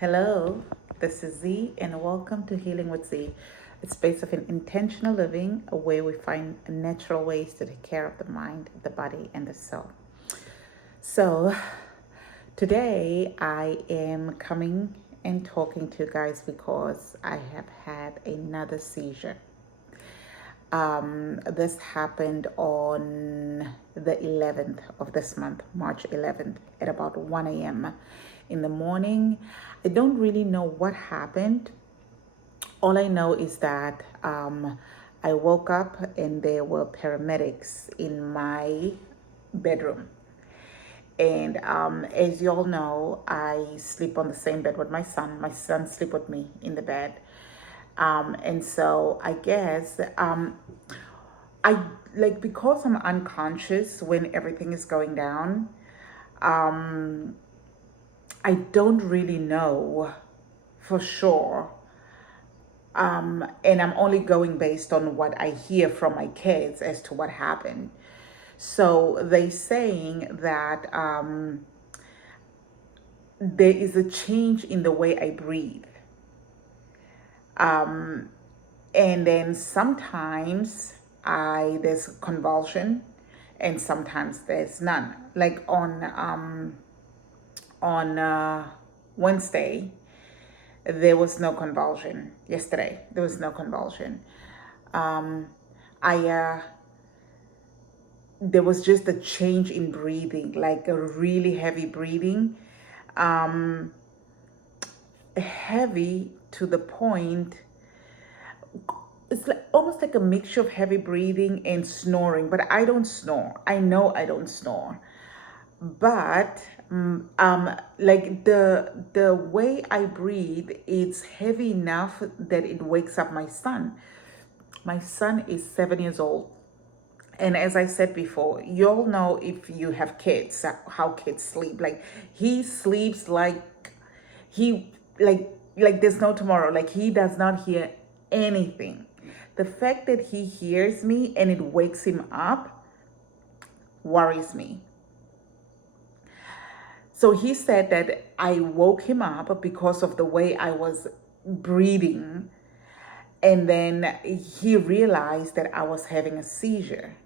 Hello, this is Z, and welcome to Healing with Z, a space of an intentional living, where we find natural ways to take care of the mind, the body, and the soul. So, today I am coming and talking to you guys because I have had another seizure. This happened on the 11th of this month, March 11th, at about 1 a.m. in the morning. I don't really know what happened. All I know is that I woke up and there were paramedics in my bedroom. And as you all know, I sleep on the same bed with my son. My son sleep with me in the bed. And so I guess I like, because I'm unconscious when everything is going down. I don't really know for sure. And I'm only going based on what I hear from my kids as to what happened. So they saying that there is a change in the way I breathe. And then sometimes there's convulsion and sometimes there's none. Like on Wednesday, there was no convulsion. Yesterday, there was no convulsion. I There was just a change in breathing, like a really heavy breathing, heavy to the point. It's like almost like a mixture of heavy breathing and snoring, but I don't snore. I know I don't snore, but like the way I breathe, it's heavy enough that it wakes up my son. My son is 7 years old. And as I said before, you all know, if you have kids, how kids sleep. Like, he sleeps like he like there's no tomorrow. Like, he does not hear anything. The fact that he hears me and it wakes him up worries me. So he said that I woke him up because of the way I was breathing. And then he realized that I was having a seizure.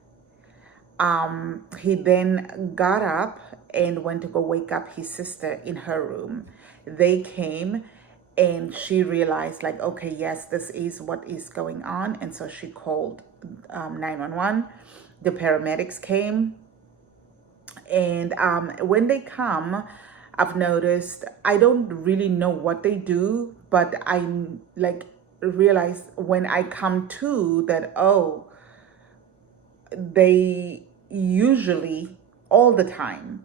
He then got up and went to go wake up his sister in her room. They came and she realized, like, okay, yes, this is what is going on. And so she called 911. The paramedics came. And when they come, I've noticed, I don't really know what they do, but I like realize when I come to that, oh, they usually all the time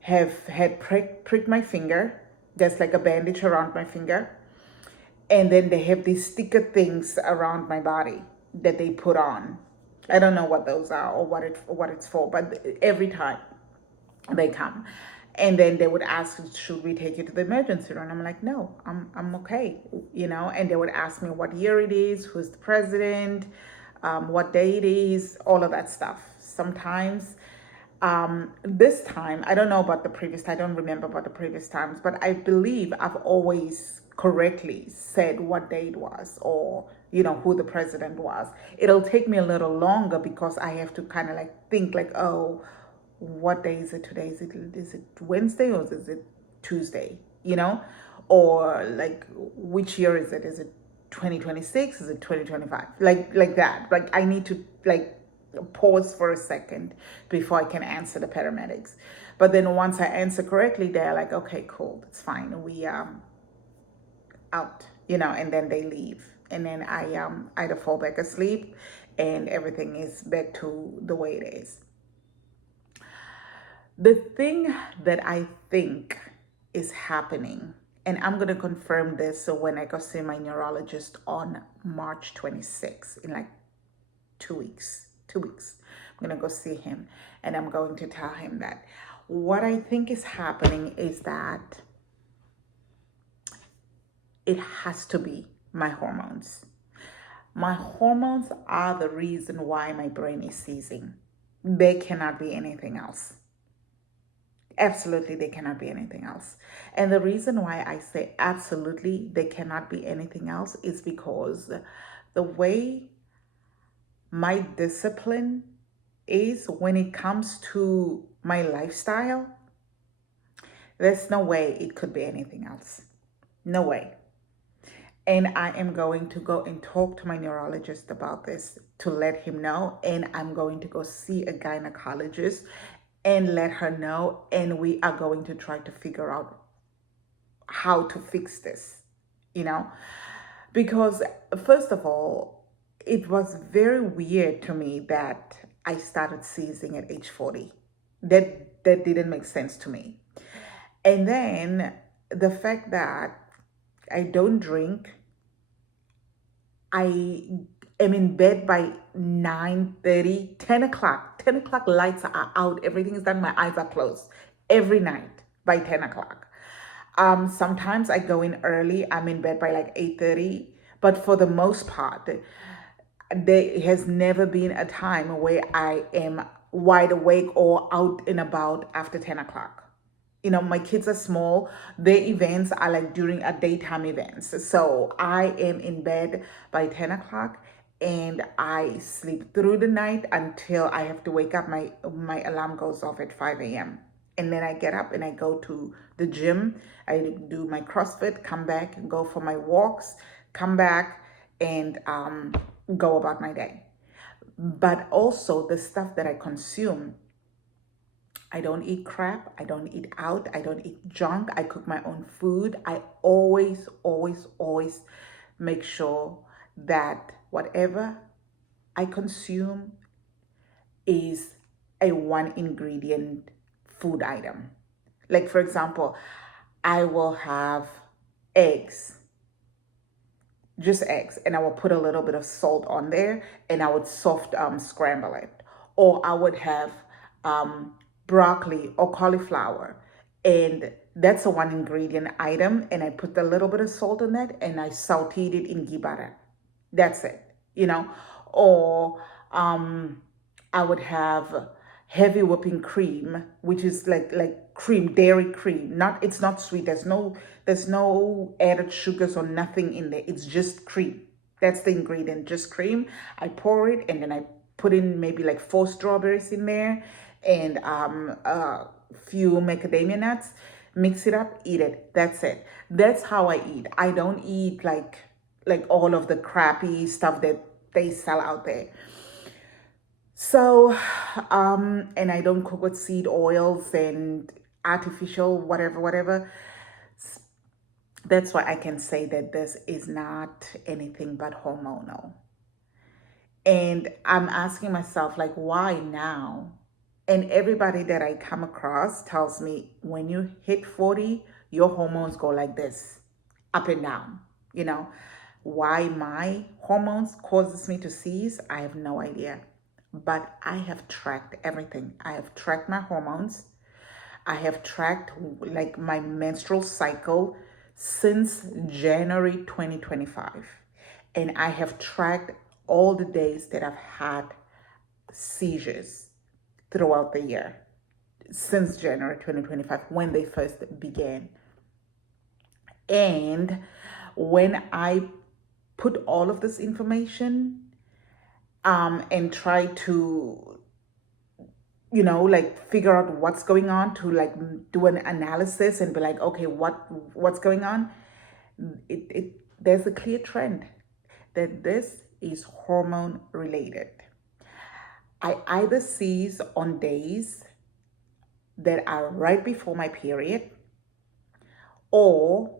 have had pricked my finger. There's like a bandage around my finger. And then they have these sticker things around my body that they put on. I don't know what those are or what it's for, but every time they come. And then they would ask, should we take you to the emergency room? And I'm like, no, I'm okay, And they would ask me what year it is, who's the president, what day it is, all of that stuff. Sometimes, this time, I don't know about the previous, I don't remember about the previous times, but I believe I've always correctly said what day it was, or who the president was. It'll take me a little longer because I have to kind of like think, like, oh, what day is it today? Is it Wednesday or is it Tuesday? Or like, which year is it? Is it 2026? Is it 2025? Like that. Like, I need to like pause for a second before I can answer the paramedics. But then once I answer correctly, they're like, okay, cool, it's fine. We out, and then they leave. And then I either fall back asleep and everything is back to the way it is. The thing that I think is happening, and I'm going to confirm this so when I go see my neurologist on March 26th, in like 2 weeks. 2 weeks. I'm going to go see him and I'm going to tell him that what I think is happening is that it has to be my hormones. My hormones are the reason why my brain is seizing. They cannot be anything else. Absolutely, they cannot be anything else. And the reason why I say absolutely they cannot be anything else is because the way my discipline is when it comes to my lifestyle, there's no way it could be anything else. No way. And I am going to go and talk to my neurologist about this to let him know. And I'm going to go see a gynecologist and let her know. And we are going to try to figure out how to fix this, you know? Because, first of all, it was very weird to me that I started seizing at age 40. That didn't make sense to me. And then the fact that I don't drink, I am in bed by 9:30, 10 o'clock. 10 o'clock lights are out. Everything is done. My eyes are closed every night by 10 o'clock. Sometimes I go in early. I'm in bed by like 8:30. But for the most part, there has never been a time where I am wide awake or out and about after 10 o'clock. You know, my kids are small. Their events are like during a daytime events. So I am in bed by 10 o'clock and I sleep through the night until I have to wake up. My alarm goes off at 5 a.m. And then I get up and I go to the gym. I do my CrossFit, come back and go for my walks, come back and go about my day. But also the stuff that I consume, I don't eat crap. I don't eat out. I don't eat junk. I cook my own food. I always, always, always make sure that whatever I consume is a one ingredient food item. Like, for example, I will have eggs, just eggs, and I will put a little bit of salt on there and I would soft scramble it. Or I would have broccoli or cauliflower, and that's a one ingredient item, and I put a little bit of salt in that and I sauteed it in ghee butter. That's it, you know. Or I would have heavy whipping cream, which is like cream, dairy cream. Not It's not sweet. There's no added sugars or nothing in there. It's just cream. That's the ingredient, just cream. I pour it and then I put in maybe like 4 strawberries in there and a few macadamia nuts. Mix it up, eat it. That's it. That's how I eat. I don't eat like all of the crappy stuff that they sell out there. So, and I don't cook with seed oils and artificial whatever, whatever. That's why I can say that this is not anything but hormonal. And I'm asking myself, like, why now? And everybody that I come across tells me when you hit 40, your hormones go like this, up and down. You know, why my hormones causes me to seize, I have no idea. But I have tracked everything. I have tracked my hormones. I have tracked like my menstrual cycle since January 2025. And I have tracked all the days that I've had seizures throughout the year since January 2025 when they first began. And when I put all of this information and try to like figure out what's going on, to like do an analysis and be like, okay, what's going on, it there's a clear trend that this is hormone related. I either seize on days that are right before my period or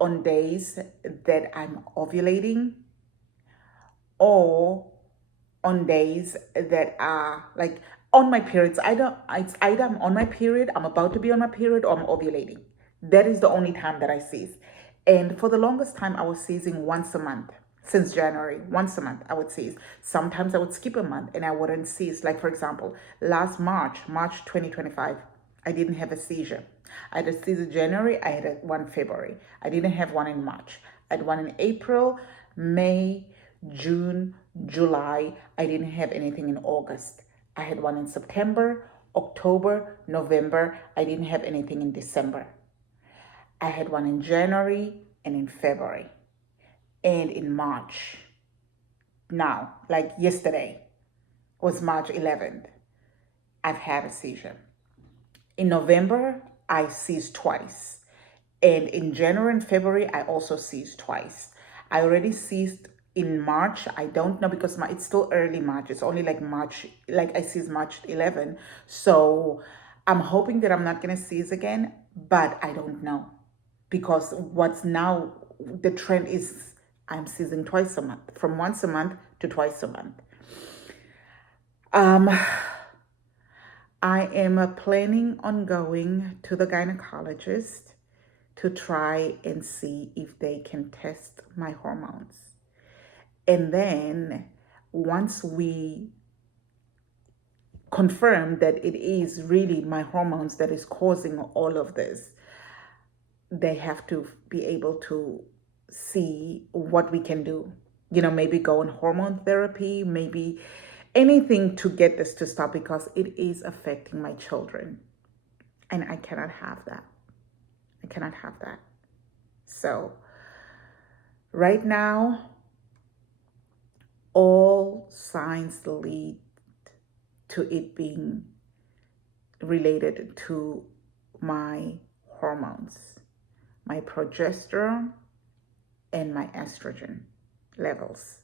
on days that I'm ovulating or on days that are like on my periods. It's either I'm on my period, I'm about to be on my period, or I'm ovulating. That is the only time that I seize. And for the longest time, I was seizing once a month. Since January, once a month, I would seize. Sometimes I would skip a month and I wouldn't seize. Like, for example, last March 2025, I didn't have a seizure. I had a seizure January, I had one February. I didn't have one in March. I had one in April, May, June, July. I didn't have anything in August. I had one in September, October, November, I didn't have anything in December. I had one in January and in February and in March. Now, like yesterday was March 11th. I've had a seizure. In November, I seized twice. And in January and February, I also seized twice. I already seized in March. I don't know because it's still early March. It's only like March, like I seized March 11. So I'm hoping that I'm not going to seize again, but I don't know. Because what's now, the trend is I'm seizing twice a month, from once a month to twice a month. I am planning on going to the gynecologist to try and see if they can test my hormones. And then once we confirm that it is really my hormones that is causing all of this, they have to be able to see what we can do. Maybe go on hormone therapy, maybe anything to get this to stop, because it is affecting my children. And I cannot have that. I cannot have that. So right now, all signs lead to it being related to my hormones, my progesterone and my estrogen levels.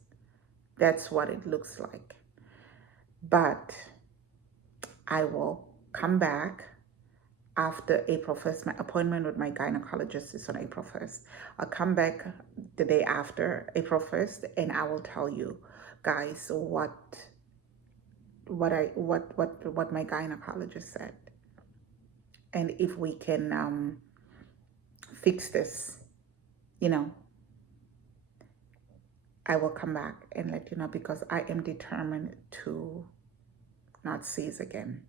That's what it looks like. But I will come back after April 1st. My appointment with my gynecologist is on April 1st. I'll come back the day after April 1st and I will tell you guys what my gynecologist said, and if we can fix this. I will come back and let you know, because I am determined to not seize again.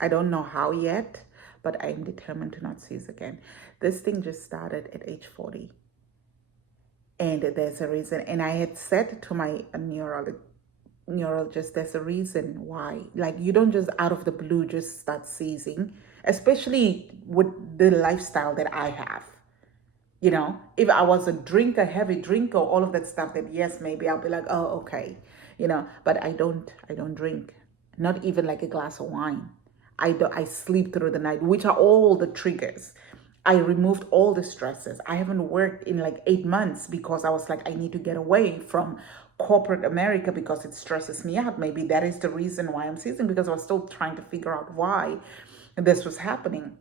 I don't know how yet, but I am determined to not seize again. This thing just started at age 40. And there's a reason. And I had said to my neurologist, there's a reason why. Like, you don't just out of the blue just start seizing, especially with the lifestyle that I have. If I was a drinker, heavy drinker, all of that stuff, then yes, maybe I'll be like, oh, okay. But I don't drink, not even like a glass of wine. I sleep through the night, which are all the triggers. I removed all the stresses. I haven't worked in like 8 months because I was like, I need to get away from corporate America because it stresses me out. Maybe that is the reason why I'm seizing, because I was still trying to figure out why this was happening,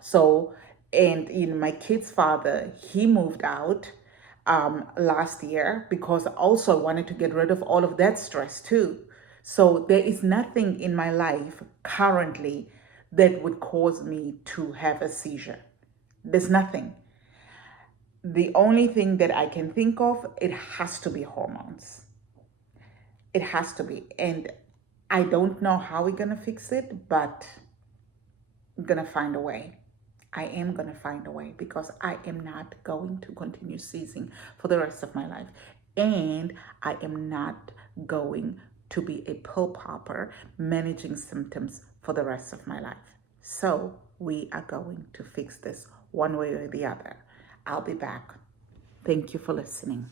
So, and my kid's father, he moved out last year because also wanted to get rid of all of that stress too. So there is nothing in my life currently that would cause me to have a seizure. There's nothing. The only thing that I can think of, it has to be hormones. It has to be. And I don't know how we're going to fix it, but I'm going to find a way. I am going to find a way, because I am not going to continue seizing for the rest of my life. And I am not going to be a pill popper managing symptoms for the rest of my life. So we are going to fix this one way or the other. I'll be back. Thank you for listening.